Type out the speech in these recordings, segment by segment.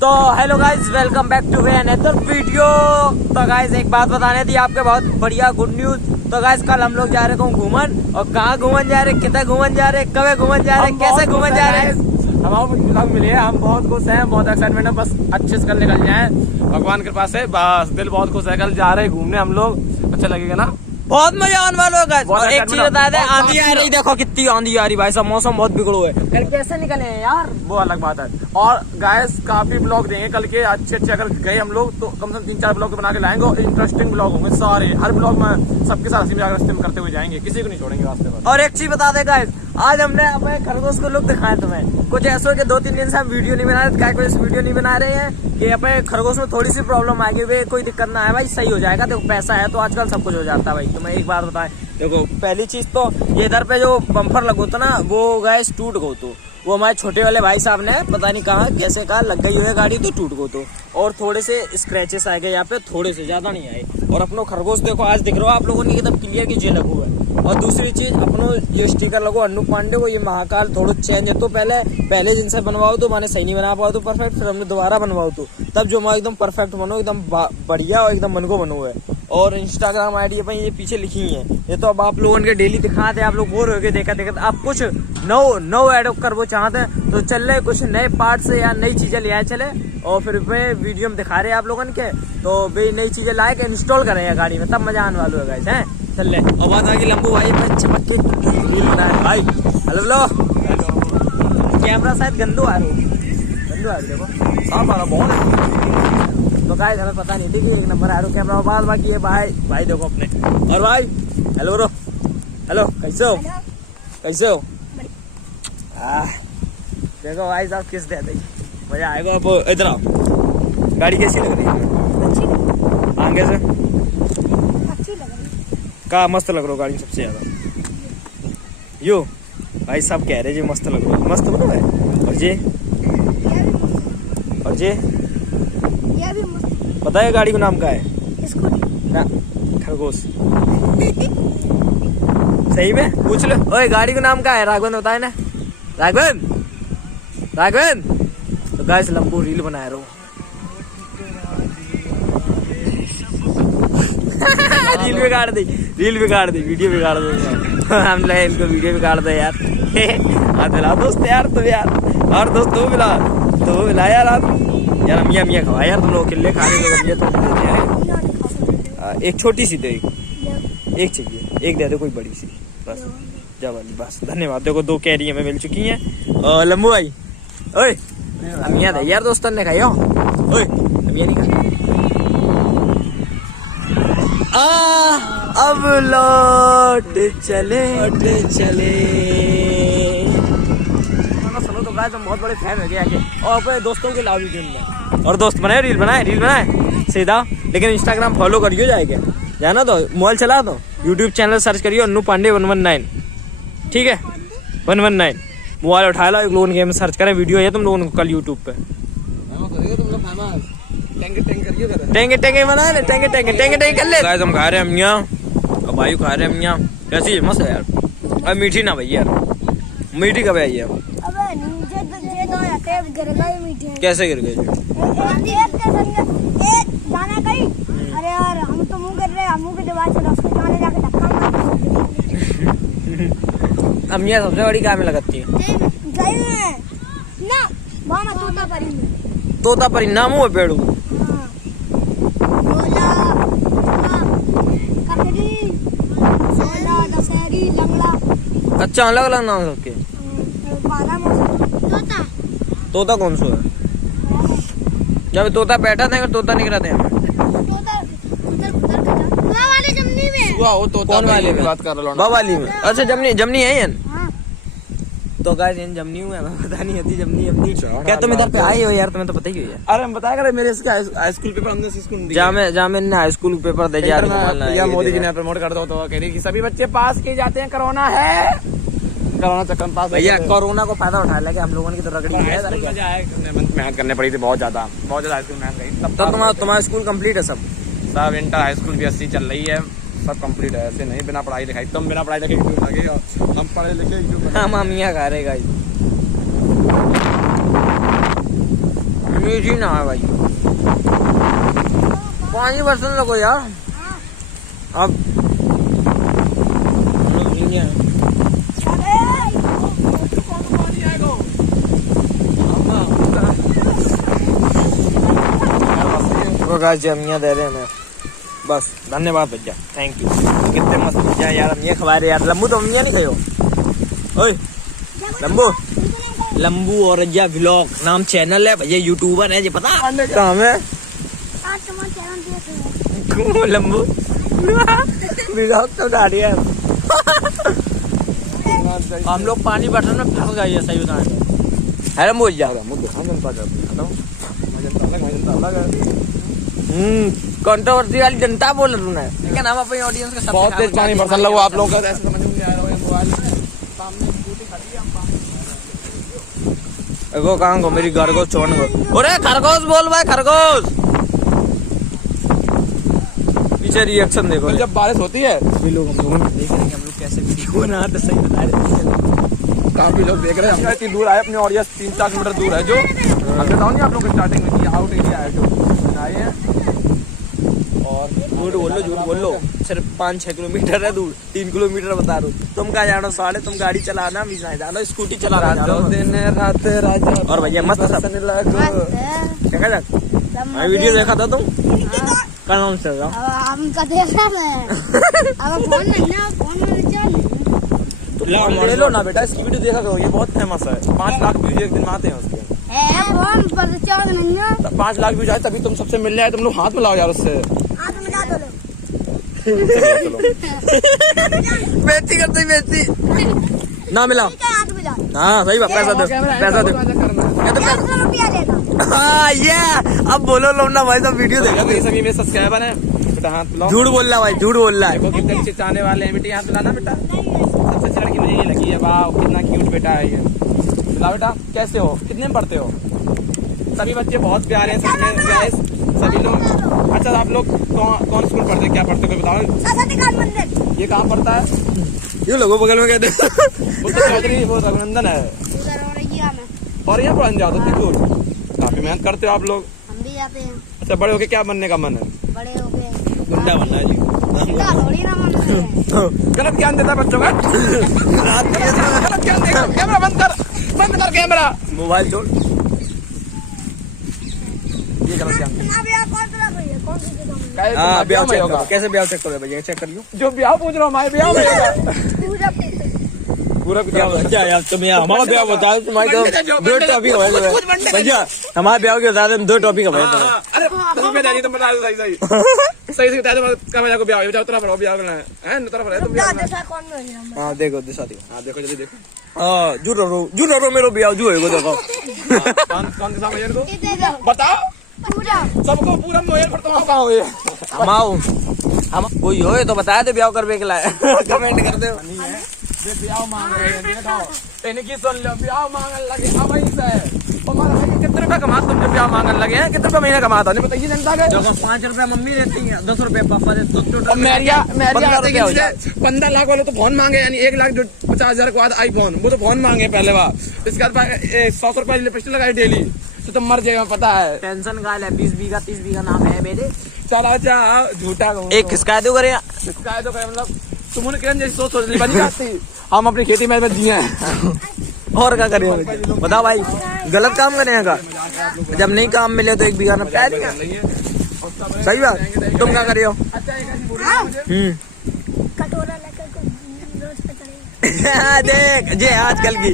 तो hello guys, welcome back to another video. तो guys एक बात बताने थी आपके, बहुत बढ़िया गुड न्यूज। तो गाइज कल हम लोग जा रहे हैं घूमन, और कहाँ घूमन जा रहे, कितना घूमन जा रहे, कब घूमन जा रहे, कैसे घूमन जा रहे हैं। हमारे ब्लॉग मिले, हम बहुत खुश हैं, बहुत एक्साइटमेंट है। बस अच्छे से कल निकल जाए भगवान कृपा से, बस दिल बहुत खुश है। कल जा रहे घूमने हम लोग, अच्छा लगेगा ना, बहुत मजा आने वाला होगा। और एक चीज बता दे, बहुत आंधी आ रही, देखो कितनी आंधी आ रही भाई साहब, मौसम बहुत बिगड़ो है। कल कैसे निकले हैं यार, वो अलग बात है। और गाइस काफी ब्लॉग देंगे कल के अच्छे अच्छे। अगर गए हम लोग तो कम से कम 3-4 ब्लॉग बना के लाएंगे, और इंटरेस्टिंग ब्लॉग होंगे सारे। हर ब्लॉग में सबके साथ हंसी मजाक रास्ते में करते हुए जाएंगे, किसी को नहीं छोड़ेंगे रास्ते पर। और एक चीज बता दे गाइस, आज हमने अपने खरगोश को लुक दिखाया तुम्हें। कुछ ऐसा कि 2-3 दिन से हम वीडियो नहीं बना रहे, क्या कोई वीडियो नहीं बना रहे हैं कि अपने खरगोश में थोड़ी सी प्रॉब्लम आ गई। कोई दिक्कत ना है भाई, सही हो जाएगा। देखो पैसा है तो आजकल सब कुछ हो जाता है भाई। तुम्हें एक बात बताएं, देखो पहली चीज तो ये इधर पे जो बम्पर लगो था ना, वो गैस टूट गो। तो वो हमारे छोटे वाले भाई साहब ने पता नहीं कहा कैसे कहा, लग गई हुई गाड़ी तो टूट गो। तो और थोड़े से स्क्रैचेस आ गए यहाँ पे, थोड़े से, ज्यादा नहीं आए। और अपनो खरगोश देखो आज दिख रहा हो आप लोगों ने एकदम क्लियर की जे लगो है। और दूसरी चीज अपनो ये स्टिकर लगो अन्नू पांडे को, ये महाकाल थोड़ा चेंज है। तो पहले जिनसे बनवाओ तो मैंने सही नहीं बना पाओ तो परफेक्ट, फिर हमने दोबारा बनवाओ तो तब जो हमारा एकदम परफेक्ट बनो, एकदम बढ़िया और एकदम मन को बनो है। और इंस्टाग्राम आईडी अपन ये पीछे लिखी है, ये तो अब आप लोगों के डेली दिखाते हैं। आप लोग बोर हो गए देखा देखा, आप कुछ नौ एड कर वो चाहते हैं तो चल रहे कुछ नए पार्ट से या नई चीजें ले आए चले, और फिर वीडियो में दिखा रहे हैं आप लोगों के। तो भाई नई चीजें लाए के इंस्टॉल करें गाड़ी में, तब मजा आने वाला है गाइस हैं। चल ले और बात आगे लंबू भाई चमक के रील बनाए भाई। हेलो कैमरा शायद गंदू आ रहा है, देखो साफ आ रहा बहुत। तो गाइस हमें पता नहीं थी कि 1 नंबर आ रहा कैमरा, बात बाकी है भाई देखो अपने। और भाई हेलो ब्रो, हेलो कैसे हो देखो भाई साहब किस दे दे, मजा आएगा। अब इधर आओ, गाड़ी कैसी लग रही है आगे से? अच्छी लग रही का मस्त लग रहा हो गाड़ी सबसे ज्यादा। यो भाई साहब कह रहे जी मस्त लग रहा है, मस्त लग रहा है। और जे ये भी मस्त। पता है गाड़ी का नाम का है? स्कूटी ना, खरगोश। सही में पूछ लो, ओए गाड़ी का नाम का है? राघवन बताए ना, राघवन। तो गाइस लंबू रील बना रहा हूँ रील बिगाड़ दी, वीडियो बिगाड़ दो हम लोग इनको, वीडियो बिगाड़ दो यार। हाथ मिला दोस्त यार, तुम यार, और दोस्त तो मिला यार आप यार। अमिया खवा यार, तुम लोग किले खा रहे हो। एक छोटी सी दे, एक चाहिए, एक दे दो कोई बड़ी सी बस, जवानी बस। धन्यवाद। देखो 2 कैरी हमें मिल चुकी हैं। लंबू भाई ओए अमिया दे यार, दोस्तों ने खाई हो। ओए अमिया नहीं खाई। अब लौट चले सुनो तो गाइस, हम बहुत बड़े फैन हो गए आके, और अपने दोस्तों के लाओ वीडियो में। और दोस्त बनाए रील बनाए सीधा। लेकिन इंस्टाग्राम फॉलो करियो जाएगा, जाना तो मोबाइल चला दो, यूट्यूब चैनल सर्च करियो अन्नू पांडे 119, ठीक है 119। मोबाइल उठा लो, एक लोगों गेम सर्च करें, वीडियो है तुम लोगों को कल यूट्यूब पे। टेंगे बनाए ना, टेंगे कर ले। गाइस हम खा रहे हैं अमिया, और भाई खा रहे हैं अमिया। कैसी है? मस्त है यार। अब मीठी ना भैया, मीठी कब आई है? अबे नीचे तो जे दो आते गिर गए मीठे। कैसे गिर गए? जाना कहीं, अरे यार हम तो मुंह कर रहे हैं, मुंह के दीवार से उसको जाने जाके धक्का मार। अमिया सबसे बड़ी काम में लगाती है गई में ना, वहाँ तोता परी नाम हुआ पेड़ को। अच्छा अलग अलग नाम सबके। तोता कौन सा है? जब तोता बैठा था, तोता निकला था कौन वाले में बात कर रहा हूँ? वाली में। अच्छा जमनी है यार। तो गाइस इन जमनी हूँ, पता नहीं होती जमनी क्या। तुम इधर पे आए हो यार, तुम्हें तो पता ही है। अरे हम बताया करे, मेरे इसका हाई स्कूल पेपर हमने स्कूल जहाँ मैंने हाई स्कूल पेपर दे दिया, मोदी जी ने प्रमोट कर दो तो कह रही कि सभी बच्चे पास किए जाते हैं, कोरोना है, कोरोना चक्कर पास। भैया कोरोना को फायदा उठा लिया हम लोगों की तो रगड़ी है। मेहनत करनी पड़ी थी बहुत ज्यादा हाई स्कूल मेहनत करी। तब तुम्हारा स्कूल कंप्लीट है? सब इंटर हाई स्कूल BSc चल रही है, सब कंप्लीट है। ऐसे नहीं बिना पढ़ाई लिखाई, तुम बिना पढ़ाई लिखाई क्यों लगेगा, हम पढ़े लिखे क्यों। हम अमिया खा रहे गाइस। मीठी ना है भाई, पानी बरसने लगो यार। अब जमिया दे रहे हैं हमें, बस धन्यवाद भैया, थैंक यू। कितने मस्त भैया यार, हम ये खवा रहे यार। लंबू तो हम ये नहीं खाओ। ओए लंबू और रज्जा व्लॉग नाम चैनल है भैया, यूट्यूबर है, ये पता कहाँ है? लंबू व्लॉग तो डाली है। हम लोग पानी बटन में फंस गए हैं, सही बताएं तो। अरे मुझे जाएगा मुझे कंट्रोवर्सी वाली जनता बोल रहा है, लेकिन हम अपनी ऑडियंस के बहुत तेज पानी बरसन लगो आप लोग का, ऐसे समझ में नहीं आ रहा है। मोबाइल सामने स्कूटी खड़ी है, हम एगो कहाँ को मेरी खरगोश छोड़ गो। अरे खरगोश बोल भाई, खरगोश पीछे रिएक्शन देखो। जब बारिश होती है सभी लोग हम लोगों ने देख रहे हैं हम लोग कैसे वीडियो बनाते, सही बता रहे हैं। काफी लोग देख रहे हैं। हम इतनी दूर आए, अपने ऑडियंस 3-4 किलोमीटर दूर है, जो बताओ नहीं आप लोग स्टार्टिंग में आउट एरिया है जो आए हैं। और झूठ बोल लो सिर्फ 5-6 किलोमीटर है दूर, 3 किलोमीटर बता रहा हूँ। तुम कहाँ जानो साले, तुम गाड़ी चलाना, भी जानो स्कूटी चलाना। दिन रात राजा और भैया मस्त सब देखा जा, मैं वीडियो देखा था तुम क्या नाम से हमका देख रहे हैं। अब फोन नहीं ना, फोन में रिचार्ज नहीं। ले लो ना बेटा, इसकी वीडियो देखा करो, ये बहुत फेमस है। 5 लाख व्यूज एक दिन में आते हैं उसके। फोन पर रिचार्ज नहीं है। 5 लाख व्यूज आए तभी तुम सबसे मिलने आए, तुम लोग हाथ मिलाओ यार उससे। हाथ मिला दो लोग। बेइज्जती करते बेइज्जती ना मिला। हाथ मिला। हाँ सही बात, पैसा दो, पैसा दो। ₹100 देगा। हाँ ये अब बोलो लो ना भाई, सब वीडियो देखा। ये सभी मेरे सब्सक्राइबर हैं बेटा, हाथ मिलाओ। झूठ बोल रहा भाई, झूठ बोल रहा है। देखो कितने अच्छे चाहने वाले हैं बेटे, हाथ मिलाना बेटा। सबसे अच्छी लड़की मुझे ये लगी है, वाह कितना क्यूट बेटा है ये। मिला बेटा, कैसे हो, कितने में पढ़ते हो? सभी बच्चे बहुत प्यारे हैं सभी लोग। अच्छा आप लोग कौन स्कूल पढ़ते, क्या पढ़ते कोई बताओ? ये कहाँ पढ़ता है? ये लोगों बगल में कहते वो तो चौधरी, वो रघुनंदन है। और यहाँ पढ़ने जाओ तो दूर, काफी मेहनत करते हो आप लोग। हम भी जाते हैं। अच्छा बड़े होके क्या बनने का मन है? बड़े हो गए गुंडा बनना है जी। थोड़ी ना मन है। गलत ज्ञान देता है बच्चों का। गलत ज्ञान देगा। कैमरा बंद कर कैमरा। मोबाइल छोड़। ये गलत ज्ञान हाँ ब्याह चेक करो, कैसे ब्याह चेक करो भैया, चेक करियो। जो ब्याह पूछ रहा हूँ, हमारे ब्याह में पूरा क्या यार तुम यार हमारा ब्याह बता, तुम्हारे 2 टॉपिक भैया, हमारे ब्याह के बता दे 2 टॉपिक है। अरे तुम बता दो सही बता दो कब को ब्याह हो जाओ, तरफ रहो ब्याह करना है ना, तरफ रहे तुम ब्याह। हाँ देखो दिशा दिखो, हाँ देखो जल्दी देखो। हाँ जू रो मेरो ब्याह जू है देखो। कौन दिशा में को बताओ, सबको पूरा मोहर पर तुम कहाँ हुए? हम कोई हो तो बताया तो ब्याह करवे के लाए। कमेंट कर दो। ब्याह मांग रहे हैं, दिखाओ इनकी सुन लो, ब्याह मांगने लगे। हाँ भाई से हमारा भाई कितने रुपया कमाते तुम जब ब्याह मांगने लगे हैं? कितने रुपया महीना कमाता नहीं बताइए जनता के? 5 रुपया मम्मी देती है, 10 रुपया पापा देते। 15 लाख वाले तो फोन मांगे, यानी 1,50,000 के बाद आईफोन, वो तो फोन मांगे पहले बार। इसके बाद 100 रुपया लिपस्टिक लगाई डेली, तो तुम मर जाएगा पता है। टेंशन का है, 20 बीघा 30 बीघा नाम है मेरे। चलो अच्छा झूठा एक खिसका दो करे, खिसका दो करे, मतलब तुमने किरण जैसी सोच बनी जाती। हम अपनी खेती में जिए हैं और क्या करें बताओ भाई, गलत काम करें का? जब नहीं काम मिले तो 1 बीघा ना क्या देंगे? सही बात। तुम क्या करे हो? देख जे आजकल की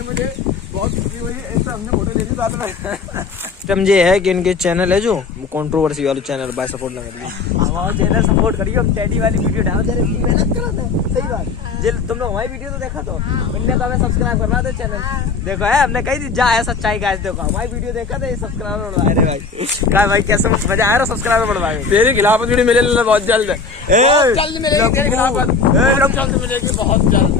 मुझे बहुत खुशी हुई, ऐसा हमने फोटो ले ली साथ में। समझे है कि इनके चैनल है जो कंट्रोवर्सी वाले चैनल, बाय सपोर्ट ना करिए, हमारा चैनल सपोर्ट करिए। हम टैडी वाली वीडियो डाल दे रहे, मेहनत करो तो सही बात। जे तुम लोग हमारी वीडियो तो देखा तो उनने तो हमें सब्सक्राइब करवा दो चैनल। देखो है हमने कही थी जा है सच्चाई गाइस, देखो हमारी वीडियो देखा था, सब्सक्राइबर बढ़वाए रे भाई। क्या भाई कैसे मजा आया? सब्सक्राइबर बढ़वाए। तेरे खिलाफ वीडियो मिले बहुत जल्द, जल्द मिलेगी तेरे खिलाफ, जल्द मिलेगी बहुत जल्द।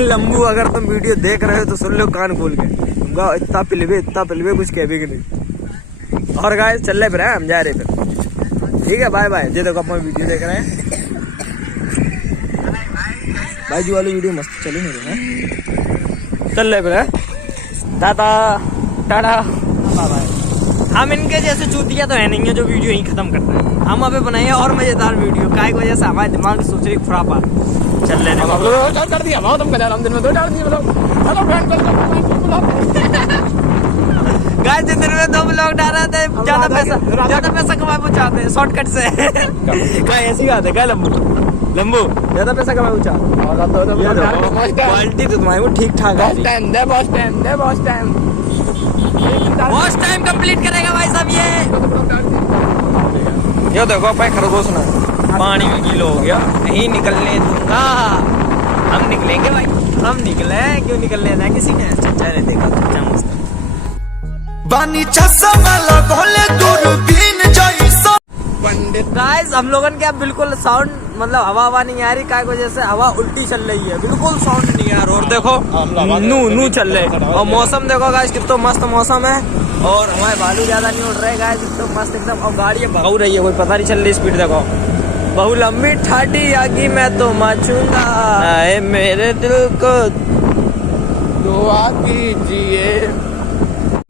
लंबू अगर तुम वीडियो देख रहे हो तो सुन लो कान खोल के, तुमका इतना पिलवे कुछ कहवे कि नहीं। और गाइस चल रहे फिर हम जा रहे फिर, ठीक है बाय बाय। जे देखो अपन वीडियो देख रहे हैं भाई, जी वाली वीडियो मस्त चली मेरे में, चल रहे फिर टाटा टाटा बाय बाय। हम इनके जैसे चूतिया तो है नहीं है जो वीडियो ही खत्म करता है। हम अबे बनाए और मजेदार वीडियो, काय की वजह से हमारे दिमाग सोच रही खुरापात चल रहे हम लोग कर दिया बहुत, हम कर हम दिन में 2 डाल दिए ब्लॉग। हेलो फ्रेंड, गाइस दिन में 2 ब्लॉग डाल रहे थे, ज्यादा पैसा कमा चाहते हैं शॉर्टकट से। क्या ऐसी बात है क्या लंबू ज्यादा पैसा कमा चाहते, क्वालिटी तो तुम्हारी वो ठीक ठाक है। वॉच टाइम कंप्लीट करेगा भाई साहब ये देखो भाई खरगोश ना पानी में गीलो हो गया, नहीं निकलने दूंगा। हम निकलेंगे भाई, हम निकले, क्यों निकलने ना किसी ने। चाचा ने देखा चाचा मस्त बानी चश्मा लगोले दूरबीन जैसा। गाइस हम लोगों के अब बिल्कुल साउंड मतलब हवा नहीं आ रही, काय की वजह से हवा उल्टी चल रही है, बिल्कुल साउंड नहीं आ रहा। और देखो नू चल रहे, और मौसम देखो गाइस कितना मस्त मौसम है, और हमारे बालू ज्यादा नहीं उड़ रहे गाइस, एकदम मस्त एकदम। और गाड़ी भगाऊ रही है, कोई पता नहीं चल रही स्पीड देखो। बहु लंबी ठाटी आगी मैं तो माचूंगा, आए मेरे दिल को दुआ कीजिए।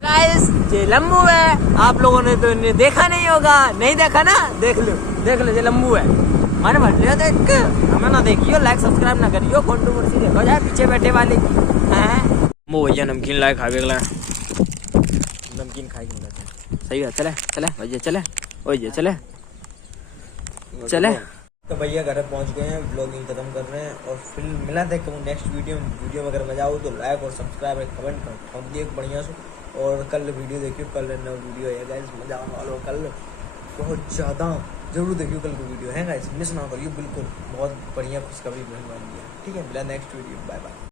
गाइस ये लंबू है, आप लोगों ने तो इन्हें देखा नहीं होगा, नहीं देखा ना, देख लो ये लंबू है। मैंने भर लिया देख के, हमें ना देखियो, लाइक सब्सक्राइब ना करियो, कंट्रोवर्सी देखो जाए पीछे बैठे वाले हैं। वो भैया नमकीन लाए खा गया, नमकीन खाएगी सही है। चले भैया चले। तो भैया घर पहुंच गए हैं, ब्लॉगिंग खत्म कर रहे हैं, और फिर मिला थे नेक्स्ट वीडियो में। अगर मजा आओ तो लाइक और सब्सक्राइब कमेंट ठोक दिए बढ़िया से, और कल वीडियो देखियो, कल नया वीडियो है गाइस, मजा आने वाला हो कल बहुत ज़्यादा। जरूर देखियो कल की वीडियो है गाइस, मिस ना करियो बिल्कुल, बहुत बढ़िया खुशखबरी मिलने वाली है। ठीक है, मिला नेक्स्ट वीडियो, बाय बाय।